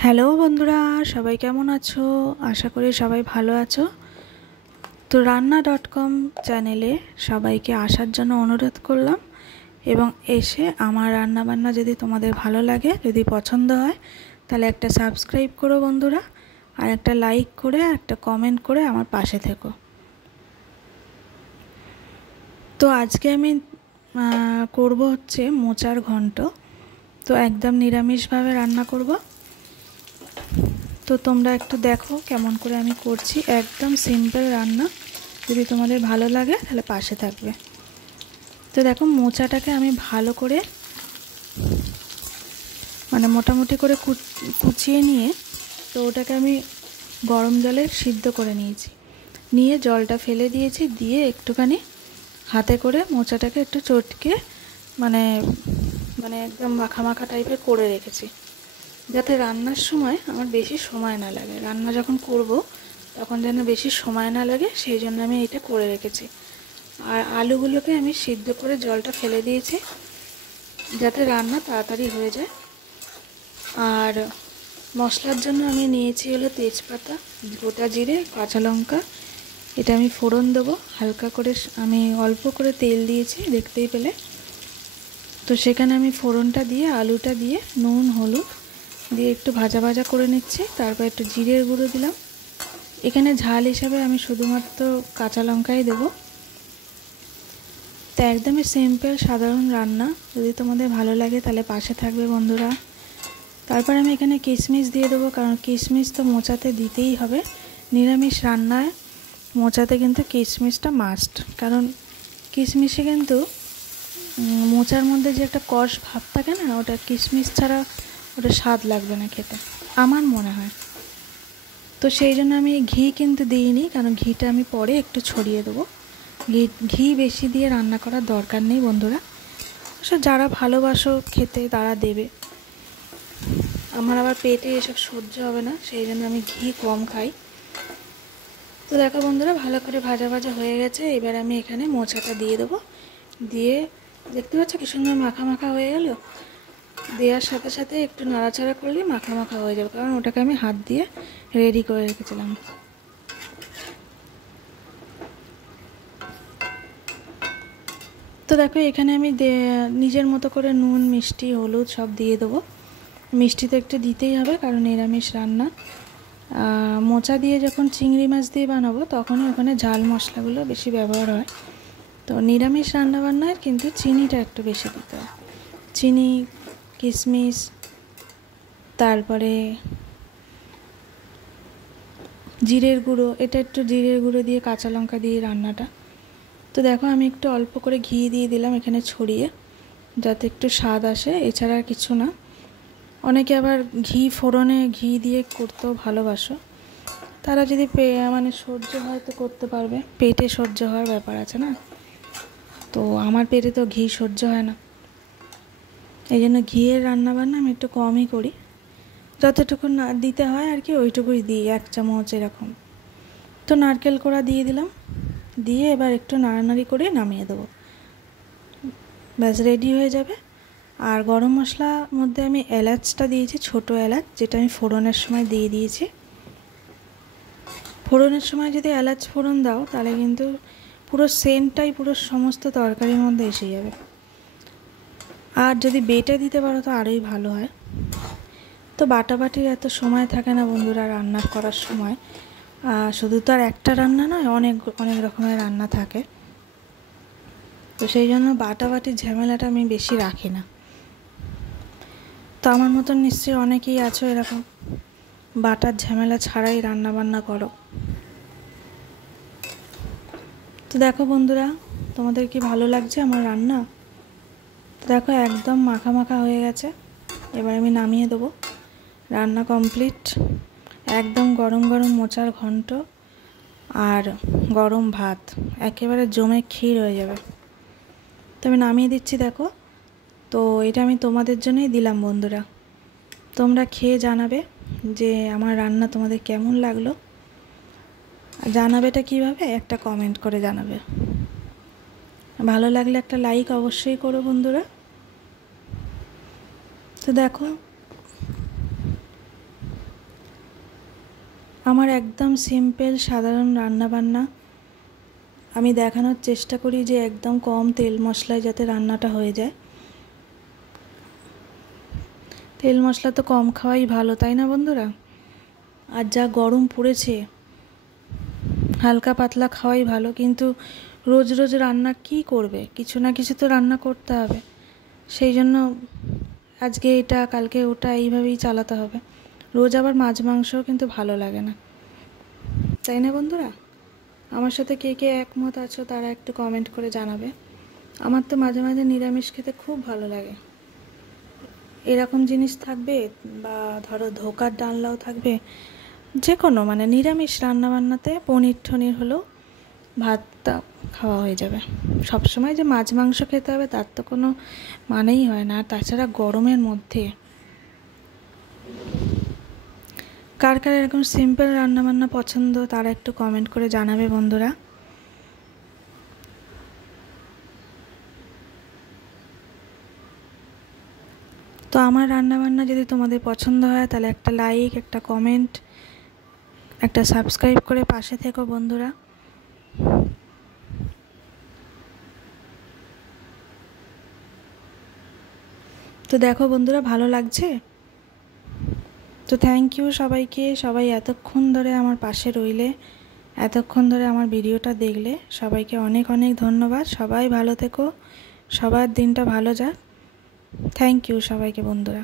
Hello বন্ধুরা, সবাই কেমন আছো? আশা করি সবাই ভালো আছো। তো রান্না.com চ্যানেলে সবাইকে আসার জন্য অনুরোধ করলাম, এবং এসে আমার রান্নাবান্না যদি তোমাদের ভালো লাগে, যদি পছন্দ হয়, তাহলে একটা সাবস্ক্রাইব করো বন্ধুরা, আর একটা লাইক করে একটা কমেন্ট করে আমার পাশে থেকো। তো আজকে আমি করব হচ্ছে মোচার ঘন্ট। তো একদম নিরামিষভাবে রান্না করব। তো তোমরা একটু দেখো কেমন করে আমি করছি, একদম সিম্পল রান্না। যদি তোমাদের ভালো লাগে তাহলে পাশে থাকবে। তো দেখো, মোচাটাকে আমি ভালো করে মোটামুটি করে কুচিয়ে নিয়ে, তো ওটাকে আমি গরম জলে সিদ্ধ করে নিয়েছি, নিয়ে জলটা ফেলে দিয়েছি, দিয়ে একটুখানি হাতে করে মোচাটাকে একটু চটকে মানে মানে একদম মাখা মাখা টাইপের করে রেখেছি, যাতে রান্নার সময় আমার বেশি সময় না লাগে। রান্না যখন করব তখন যেন বেশি সময় না লাগে, সেই জন্য আমি এটা করে রেখেছি। আর আলুগুলোকে আমি সিদ্ধ করে জলটা ফেলে দিয়েছি, যাতে রান্না তাড়াতাড়ি হয়ে যায়। আর মশলার জন্য আমি নিয়েছি হলো তেজপাতা, গোটা জিরে, কাঁচা লঙ্কা। এটা আমি ফোড়ন দেবো হালকা করে। আমি অল্প করে তেল দিয়েছি, দেখতেই পেলে। তো সেখানে আমি ফোড়নটা দিয়ে আলুটা দিয়ে নুন হলুদ দিয়ে একটু ভাজা ভাজা করে নিচ্ছি। তারপর একটু জিরের গুঁড়ো দিলাম। এখানে ঝাল হিসাবে আমি শুধুমাত্র কাঁচা লঙ্কাই দেবো। তো একদমই সিম্পল সাধারণ রান্না। যদি তোমাদের ভালো লাগে তাহলে পাশে থাকবে বন্ধুরা। তারপর আমি এখানে কিশমিশ দিয়ে দেবো, কারণ কিশমিশ তো মোচাতে দিতেই হবে। নিরামিষ রান্নায় মোচাতে কিন্তু কিশমিশটা মাস্ট, কারণ কিশমিশে কিন্তু মোচার মধ্যে যে একটা কষ ভাব থাকে না, ওটা কিশমিশ ছাড়া ওটা স্বাদ লাগবে না খেতে, আমার মনে হয়। তো সেই জন্য আমি ঘি কিন্তু দিইনি, কারণ ঘিটা আমি পরে একটু ছড়িয়ে দেবো। ঘি বেশি দিয়ে রান্না করার দরকার নেই বন্ধুরা। সব যারা ভালোবাসো খেতে তারা দেবে। আমার আবার পেটে এসব সহ্য হবে না, সেই জন্য আমি ঘি কম খাই। তো দেখো বন্ধুরা, ভালো করে ভাজা ভাজা হয়ে গেছে। এবার আমি এখানে মোচাটা দিয়ে দেবো। দিয়ে দেখতে পাচ্ছ কি সুন্দর মাখা মাখা হয়ে গেল। দেওয়ার সাথে সাথে একটু নাড়াচাড়া করলে মাখা মাখা হয়ে যাবে, কারণ ওটাকে আমি হাত দিয়ে রেডি করে রেখেছিলাম। তো দেখো, এখানে আমি নিজের মতো করে নুন মিষ্টি হলুদ সব দিয়ে দেবো। মিষ্টি তো একটু দিতেই হবে, কারণ নিরামিষ রান্না। মোচা দিয়ে যখন চিংড়ি মাছ দিয়ে বানাবো তখনই ওখানে ঝাল মশলাগুলো বেশি ব্যবহার হয়। তো নিরামিষ রান্নাবান্নায় কিন্তু চিনিটা একটু বেশি দিতে হয়। চিনি, কিশমিশ, তারপরে জিরের গুঁড়ো। এটা একটু জিরের গুঁড়ো দিয়ে কাঁচা লঙ্কা দিয়ে রান্নাটা। তো দেখো, আমি একটু অল্প করে ঘি দিয়ে দিলাম এখানে ছড়িয়ে, যাতে একটু স্বাদ আসে, এছাড়া আর কিছু না। অনেকে আবার ফোড়নে ঘি দিয়ে করতেও ভালোবাসো, তারা যদি সহ্য হয় তো করতে পারবে। পেটে সহ্য হওয়ার ব্যাপার আছে না, তো আমার পেটে তো ঘি সহ্য হয় না। এই জন্য ঘিয়ের রান্নাবান্না আমি একটু কমই করি। যতটুকু না দিতে হয় আর কি, ওইটুকুই দিই, 1 চামচ এরকম। তো নারকেল কোড়া দিয়ে দিলাম, দিয়ে এবার একটু নাড়ানাড়ি করে নামিয়ে দেবো। ব্যাস রেডি হয়ে যাবে। আর গরম মশলার মধ্যে আমি এলাচটা দিয়েছি, ছোটো এলাচ, যেটা আমি ফোড়নের সময় দিয়ে দিয়েছি। ফোড়নের সময় যদি এলাচ ফোড়ন দাও তাহলে কিন্তু পুরো সেন্টটাই পুরো সমস্ত তরকারির মধ্যে এসে যাবে। আর যদি বেটে দিতে পারো তো আরোই ভালো হয়। তো বাটাবাটির এত সময় থাকে না বন্ধুরা রান্না করার সময়। শুধু তো আর একটা রান্না নয়, অনেক অনেক রকমের রান্না থাকে। তো সেই জন্য বাটাবাটির ঝামেলাটা আমি বেশি রাখি না। তো আমার মতন নিশ্চয়ই অনেকেই আছো এরকম, বাটার ঝামেলা ছাড়াই রান্না বান্না করো। তো দেখো বন্ধুরা, তোমাদের কি ভালো লাগছে আমার রান্না? তো দেখো, একদম মাখা মাখা হয়ে গেছে। এবার আমি নামিয়ে দেবো। রান্না কমপ্লিট। একদম গরম গরম মোচার ঘন্ট আর গরম ভাত একেবারে জমে ক্ষীর হয়ে যাবে। তো আমি নামিয়ে দিচ্ছি দেখো। তো এটা আমি তোমাদের জন্যই দিলাম বন্ধুরা। তোমরা খেয়ে জানাবে যে আমার রান্না তোমাদের কেমন লাগলো। জানাবেটা কীভাবে? একটা কমেন্ট করে জানাবে। ভালো লাগলে একটা লাইক অবশ্যই করো বন্ধুরা। তো দেখো, আমার একদম সিম্পল সাধারণ রান্নাবান্না আমি দেখানোর চেষ্টা করি যে একদম কম তেল মশলায় যাতে রান্নাটা হয়ে যায়। তেল মশলা তো কম খাওয়াই ভালো, তাই না বন্ধুরা? আর যা গরম পড়েছে হালকা পাতলা খাওয়াই ভালো, কিন্তু রোজ রোজ রান্না কি করবে, কিছু না কিছু তো রান্না করতে হবে। সেই জন্য আজকে এটা কালকে ওটা এইভাবেই চালাতে হবে। রোজ আবার মাছ মাংসও কিন্তু ভালো লাগে না, তাই না বন্ধুরা? আমার সাথে কে কে একমত আছো তারা একটু কমেন্ট করে জানাবে। আমার তো মাঝে মাঝে নিরামিষ খেতে খুব ভালো লাগে। এরকম জিনিস থাকবে বা ধরো ধোকার ডালনাও থাকবে, যে কোনো মানে নিরামিষ রান্নাবান্নাতে পনির টনির হলেও ভাতটা খাওয়া হয়ে যাবে। সবসময় যে মাছ মাংস খেতে হবে তার তো কোনো মানেই হয় না। আর তাছাড়া গরমের মধ্যে কার কার এরকম সিম্পল রান্নাবান্না পছন্দ তারা একটু কমেন্ট করে জানাবে বন্ধুরা। তো আমার রান্নাবান্না যদি তোমাদের পছন্দ হয় তাহলে একটা লাইক, একটা কমেন্ট, একটা সাবস্ক্রাইব করে পাশে থেকো বন্ধুরা। তো দেখো বন্ধুরা, ভালো লাগছে তো। থ্যাংক ইউ সবাইকে, সবাই এতক্ষণ ধরে আমার পাশে রইলে, এতক্ষণ ধরে আমার ভিডিওটা দেখলে, সবাইকে অনেক অনেক ধন্যবাদ। সবাই ভালো থেকো, সবার দিনটা ভালো যাক। থ্যাংক ইউ সবাইকে বন্ধুরা।